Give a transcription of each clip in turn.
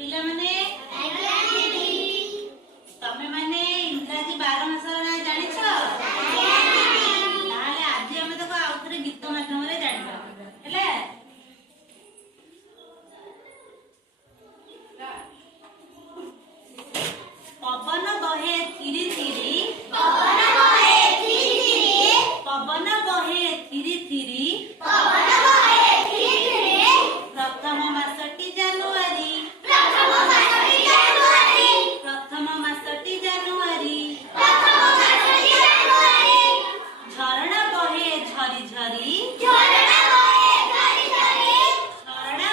पिला माने तमे माने इंग्राजी 12 मासर ना जानि छ ताले आज हम तो आउथरे गीत माध्यम रे जानिबा हेले पवन बहे थिरी थिरी पवन बहे थिरी थिरी प्रथम मासटी जानुआरी प्रथम मासटी जानुआरी झरणा बहे झरी झरी झरणा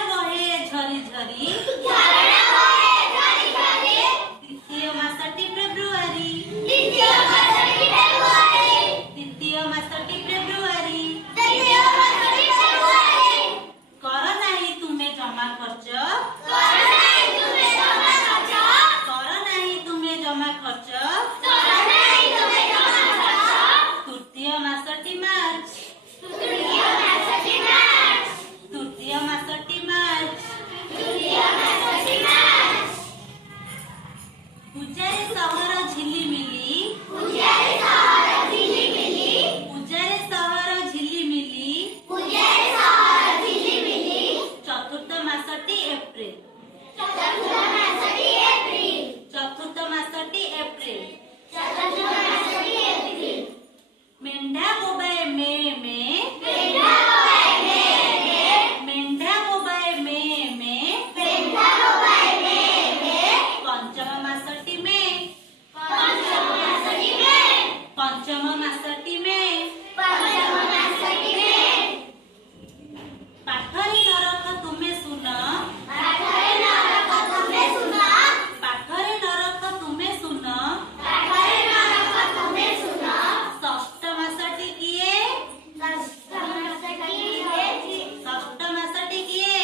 बहे झरी झरी द्वितीय मासटी फेब्रुआरी द्वितीय मासटी फेब्रुआरी कर नाही तुमे जमा खर्च कर नाही तुमे जमा खर्च तृतीय मासटी मार्च तृतीय मासटी मार्च पूजारी सहर झिलिमिली पूजारी सहर झिलिमिली चतुर्थ मासटी एप्रिल चतुर्थ मासटी एप्रिल मेंढा बोबाय मे मेंढा बोबाय मे पंचम मासटी मे पंचम मासटी मे पाठरी नरक तुमे सुन पाठरे नरक तुमे सुन षष्ठ मासटी किए षष्ठ मासटी किए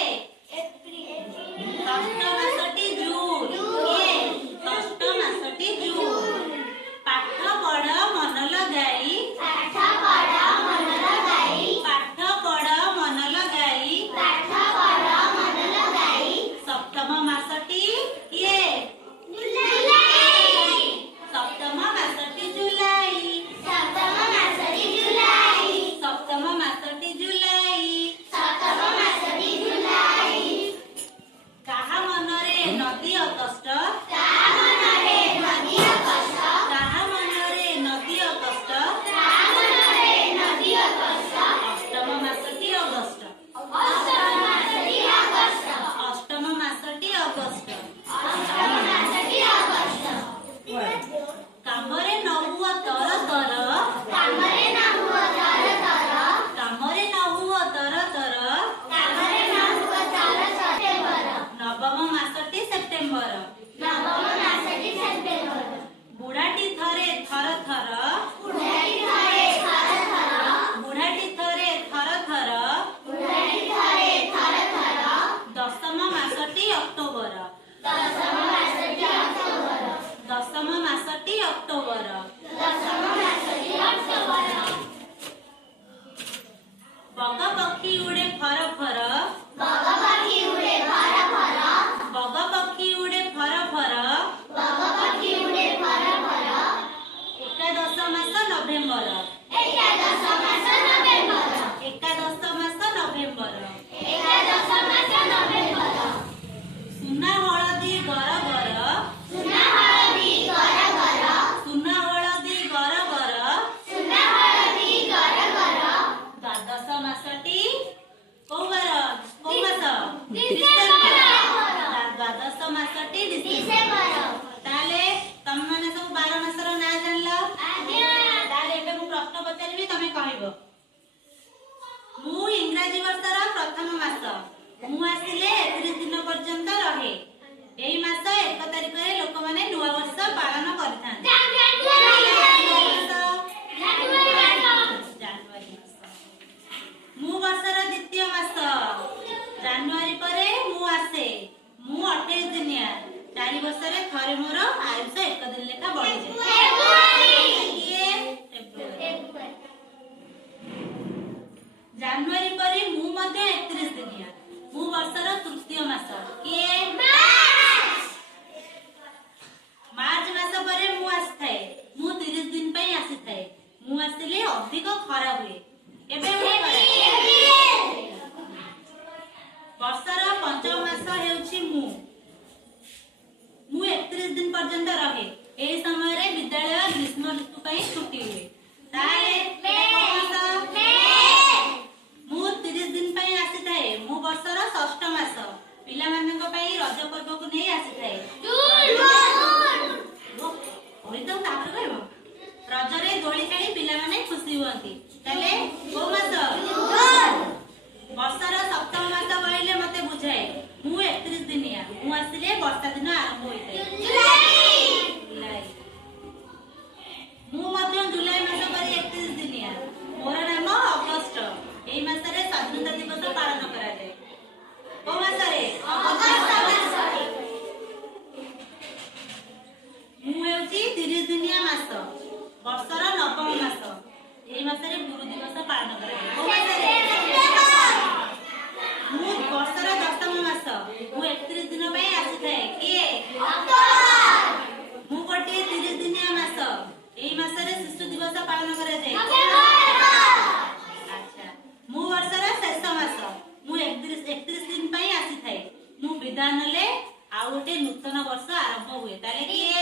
षष्ठ मासटी जून किए षष्ठ मासटी जून पाठ पढ़ मन लगाई पाठ पढ़ मन लगाई सप्तम मासटी किए सप्तम मासटी जुलाई सप्तम मासटी जुलाई काहा मनरे नदी अकष्ट काहा मनरे नदी अकष्ट अष्टम मासटी अगस्त अष्टम मासटी अगस्त कामरे नहुआ तर तर कामरे नहुआ तर तर नवम मासटी सेप्टेम्बर बुढ़ाटी थरे थर थर बुढ़ाटी थरे थर थर दशम मासटी अक्टोबर दशम मासटी अक्टोबर बग पक्षी उड़े फर फर बग पक्षी उड़े फर फर एकादश मास नवेम्बर एकादश मास नवेम्बर सुना हलदी गर गर सुना हलदी गर गर द्वादश मासटी कोउ मास द्वादश मासटी डिसेम्बर ताले तम माने सब 12 मासर ना जानलो ताले एबे मु प्रश्न पचारिबी तमे कहइबो मु इंग्राजी वर्षर प्रथम मास मु आसिले 31 दिन पर्यंत रहे एही मास 1 तारिख रे लोक माने नुवा वर्ष पालन करथान जानुआरी मास मु वर्षर द्वितीय मास जानुआरी परे मु आसे मु 28 दिनिया 4 वर्ष रे थरे मोर आयुष 1 दिन लेखा बढ़ी जाय जानुआरी परे मु मध्ये 31 दिनिया मु वर्षर तृतीय मास किए पर्यंत रहे एही समय रे विद्यालय ग्रीष्म ऋतु पई छुट्टी हुए ताले मु 30 दिन पई आसी थाए मु वर्षर षष्ठ मास पिला मानक पई रज पर्व को नै आसी थाए ओइ तो तापर कहबो रज रे दोली खेली पिला माने खुशी हुअंती ताले को मास वर्षर सप्तम मास कहले मते बुझाए मु 31 दिनिया मु आसिले वर्षा दिन आरंभ होइते जुलाई मु मध्य जुलाई मास करी 31 दिनिया मोर नाम अगस्त एई मासरे स्वाधीनता दिवस पालन करा जाय को मासरे अगस्त मास मु हेउची 30 दिनिया मास वर्षर नवम मास एई मासरे गुरु दिवस पालन करा जाय को मासरे मु वर्षर दशम मास मु 31 दिन पई आसी थाए किए मु गोटे 30 दिनिया मास एई मासरे शिशु दिवस पालन करा जाय अच्छा मु वर्षर शेष मास मु 31 दिन पई आसी थाए मु विदान ले आ गोटे नूतन वर्ष आरंभ हुए ताले किए